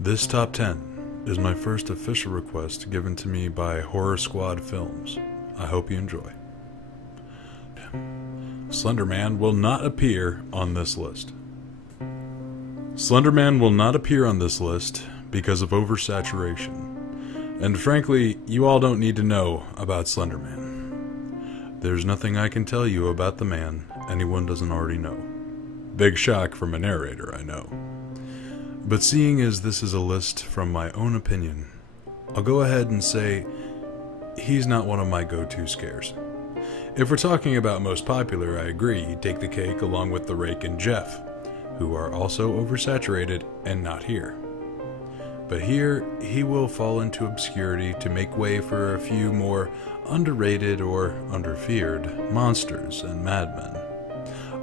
This top 10 is my first official request given to me by HorrorSquadFilms. I hope you enjoy. Slenderman will not appear on this list. Slenderman will not appear on this list because of oversaturation. And frankly, you all don't need to know about Slenderman. There's nothing I can tell you about the man anyone doesn't already know. Big shock from a narrator, I know. But seeing as this is a list from my own opinion, I'll go ahead and say he's not one of my go-to scares. If we're talking about most popular, I agree, he'd take the cake along with The Rake and Jeff, who are also oversaturated and not here. But here, he will fall into obscurity to make way for a few more underrated or underfeared monsters and madmen.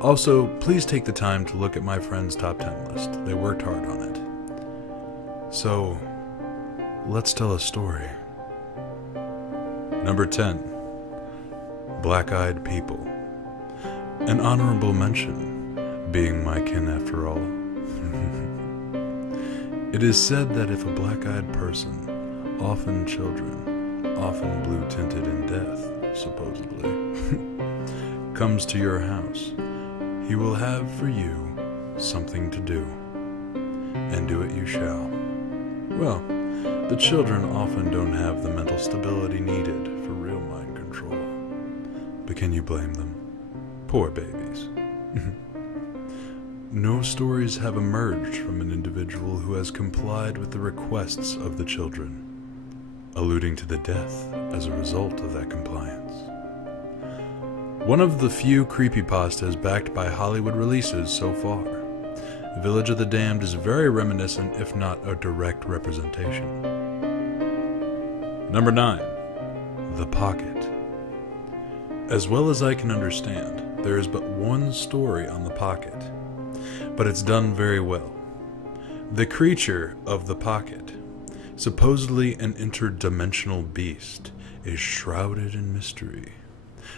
Also, please take the time to look at my friend's top 10 list. They worked hard on it. So, let's tell a story. Number 10. Black-Eyed People. An honorable mention, being my kin after all. It is said that if a black-eyed person, often children, often blue-tinted in death, supposedly, comes to your house, he will have for you something to do, and do it you shall. Well, the children often don't have the mental stability needed for real mind control. But can you blame them? Poor babies. No stories have emerged from an individual who has complied with the requests of the children, alluding to the death as a result of that compliance. One of the few creepypastas backed by Hollywood releases so far, Village of the Damned is very reminiscent, if not a direct representation. Number 9. The Pocket. As well as I can understand, there is but one story on The Pocket, but it's done very well. The creature of The Pocket, supposedly an interdimensional beast, is shrouded in mystery.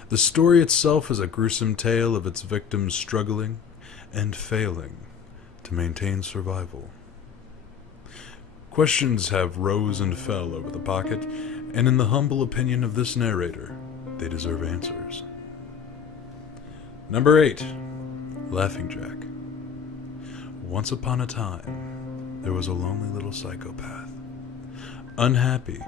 The story itself is a gruesome tale of its victims struggling and failing to maintain survival. Questions have rose and fell over The Pocket, and in the humble opinion of this narrator, they deserve answers. Number 8. Laughing Jack. Once upon a time, there was a lonely little psychopath. Unhappy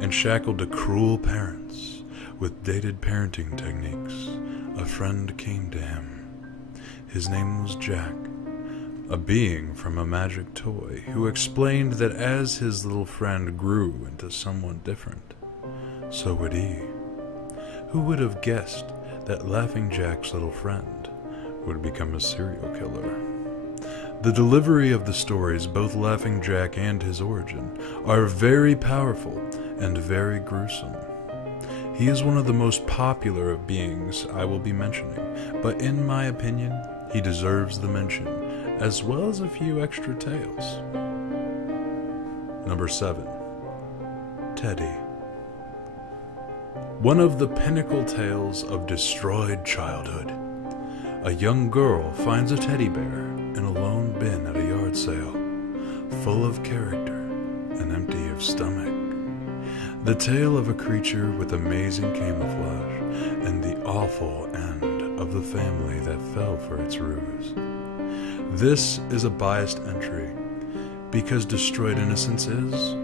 and shackled to cruel parents with dated parenting techniques, a friend came to him. His name was Jack, a being from a magic toy who explained that as his little friend grew into someone different, so would he. Who would have guessed that Laughing Jack's little friend would become a serial killer? The delivery of the stories, both Laughing Jack and his origin, are very powerful and very gruesome. He is one of the most popular of beings I will be mentioning, but in my opinion, he deserves the mention, as well as a few extra tales. Number 7. Teddy. One of the pinnacle tales of destroyed childhood. A young girl finds a teddy bear in a lone bin at a yard sale, full of character and empty of stomach. The tale of a creature with amazing camouflage and the awful end of the family that fell for its ruse. This is a biased entry because destroyed innocence is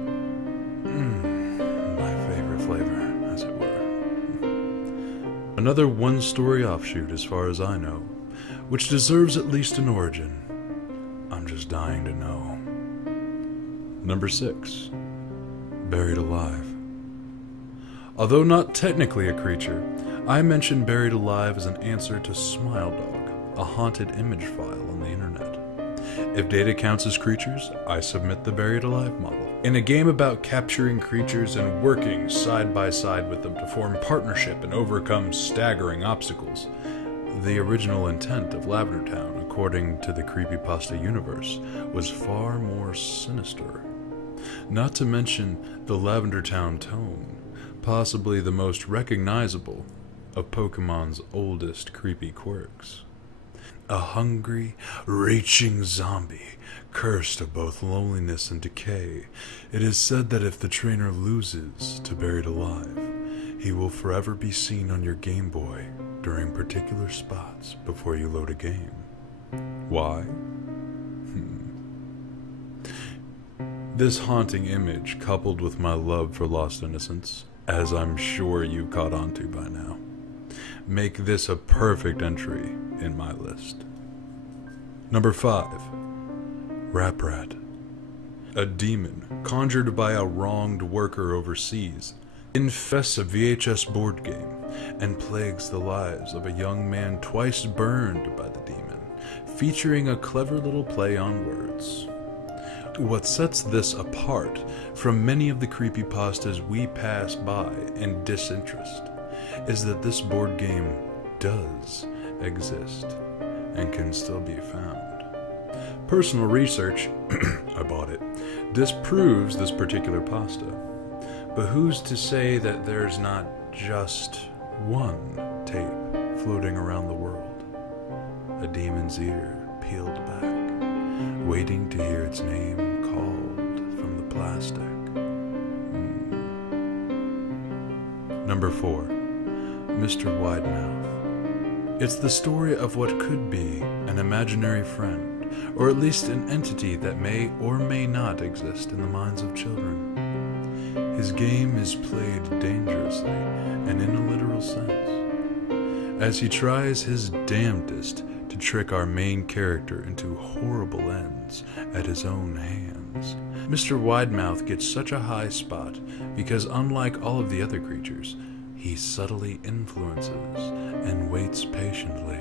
my favorite flavor, as it were. Another one-story offshoot as far as I know, which deserves at least an origin. I'm just dying to know. Number 6. Buried Alive. Although not technically a creature, I mention Buried Alive as an answer to Smile Dog, a haunted image file on the internet. If data counts as creatures, I submit the Buried Alive model. In a game about capturing creatures and working side by side with them to form partnership and overcome staggering obstacles, the original intent of Lavender Town, according to the creepypasta universe, was far more sinister. Not to mention the Lavender Town tone, possibly the most recognizable of Pokemon's oldest creepy quirks. A hungry, reaching zombie Cursed of both loneliness and decay, it is said that if the trainer loses to Buried Alive, he will forever be seen on your Game Boy during particular spots before you load a game. Why? This haunting image, coupled with my love for Lost Innocence, as I'm sure you caught on to by now, make this a perfect entry in my list. Number 5. Rap Rat. A demon conjured by a wronged worker overseas infests a VHS board game and plagues the lives of a young man twice burned by the demon, featuring a clever little play on words. What sets this apart from many of the creepypastas we pass by in disinterest is that this board game does exist and can still be found. Personal research, I bought it, disproves this particular pasta. But who's to say that there's not just one tape floating around the world? A demon's ear peeled back, waiting to hear its name called from the plastic. Number 4. Mr. Widemouth. It's the story of what could be an imaginary friend, or at least an entity that may or may not exist in the minds of children. His game is played dangerously and in a literal sense, as he tries his damnedest to trick our main character into horrible ends at his own hands. Mr. Widemouth gets such a high spot because, unlike all of the other creatures, he subtly influences and waits patiently,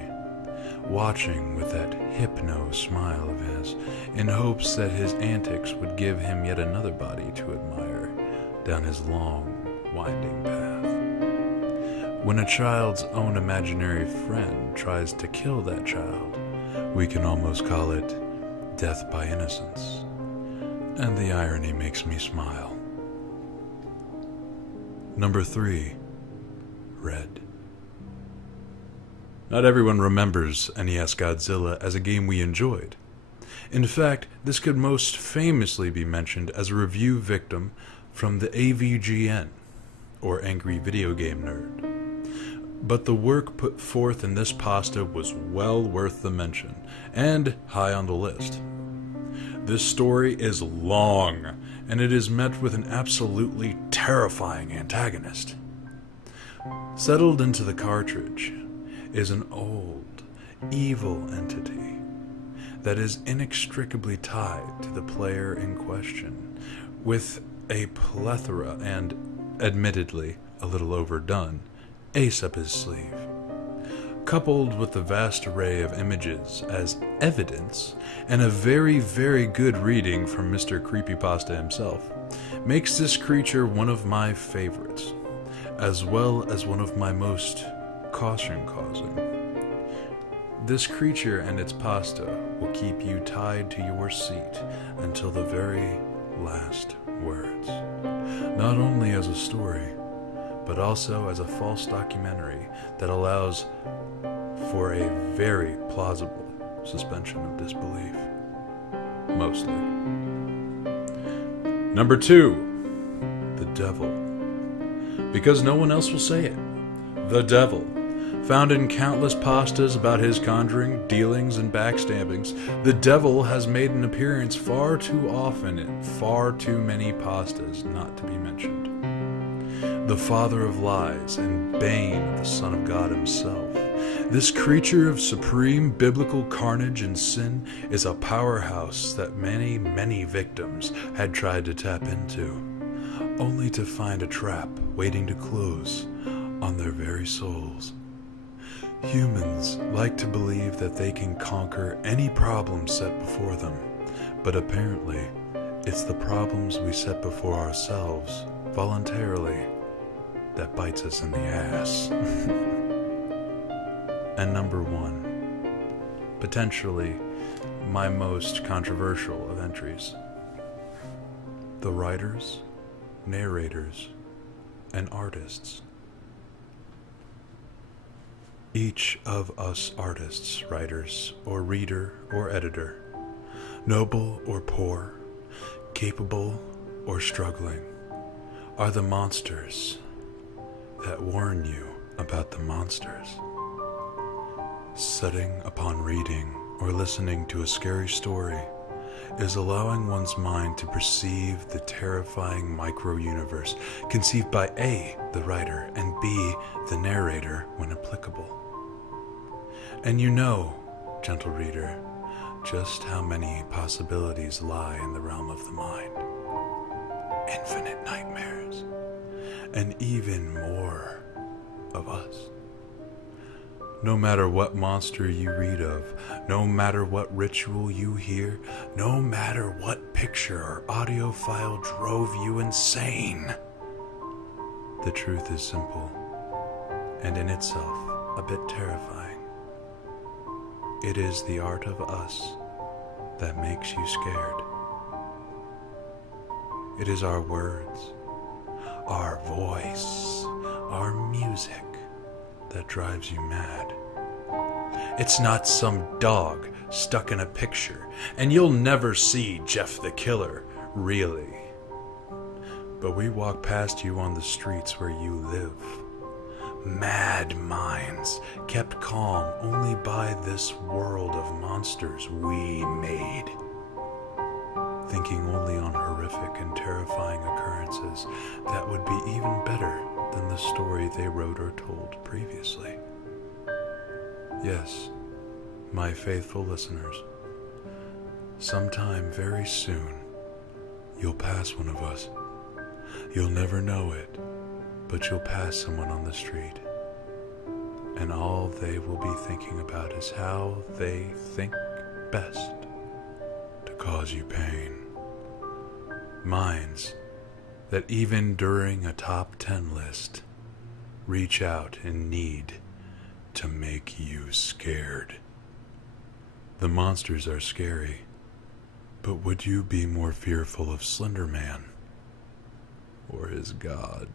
watching with that hypno smile of his, in hopes that his antics would give him yet another body to admire down his long, winding path. When a child's own imaginary friend tries to kill that child, we can almost call it death by innocence. And the irony makes me smile. Number 3. Red. Not everyone remembers NES Godzilla as a game we enjoyed. In fact, this could most famously be mentioned as a review victim from the AVGN, or Angry Video Game Nerd. But the work put forth in this pasta was well worth the mention, and high on the list. This story is long, and it is met with an absolutely terrifying antagonist. Settled into the cartridge is an old, evil entity that is inextricably tied to the player in question, with a plethora and, admittedly, a little overdone, ace up his sleeve. Coupled with the vast array of images as evidence, and a very, very good reading from Mr. Creepypasta himself, makes this creature one of my favorites, as well as one of my most caution-causing. This creature and its pasta will keep you tied to your seat until the very last words, not only as a story, but also as a false documentary that allows for a very plausible suspension of disbelief. Mostly. Number 2. The Devil. Because no one else will say it. The Devil. Found in countless pastas about his conjuring, dealings, and backstabbings, the Devil has made an appearance far too often in far too many pastas not to be mentioned. The father of lies and bane of the Son of God himself, this creature of supreme biblical carnage and sin is a powerhouse that many, many victims had tried to tap into, only to find a trap waiting to close on their very souls. Humans like to believe that they can conquer any problem set before them, but apparently it's the problems we set before ourselves voluntarily that bites us in the ass. And number 1, potentially my most controversial of entries: the writers, narrators, and artists. Each of us artists, writers, or reader, or editor Noble or poor, capable or struggling, are the monsters that warn you about the monsters. Setting upon reading or listening to a scary story is allowing one's mind to perceive the terrifying micro-universe conceived by A, the writer, and B, the narrator, when applicable. And you know, gentle reader, just how many possibilities lie in the realm of the mind. Infinite nightmares, and even more of us. No matter what monster you read of, no matter what ritual you hear, no matter what picture or audio file drove you insane, the truth is simple, and in itself a bit terrifying. It is the art of us that makes you scared. It is our words, our voice, our music that drives you mad. It's not some dog stuck in a picture, and you'll never see Jeff the Killer, really. But we walk past you on the streets where you live. Mad minds kept calm only by this world of monsters we made. Thinking only on horrific and terrifying occurrences that would be even better than the story they wrote or told previously. Yes, my faithful listeners, sometime very soon, you'll pass one of us. You'll never know it, but you'll pass someone on the street, and all they will be thinking about is how they think best to cause you pain. Minds that even during a top 10 list reach out in need to make you scared. The monsters are scary, but would you be more fearful of Slender Man or his god?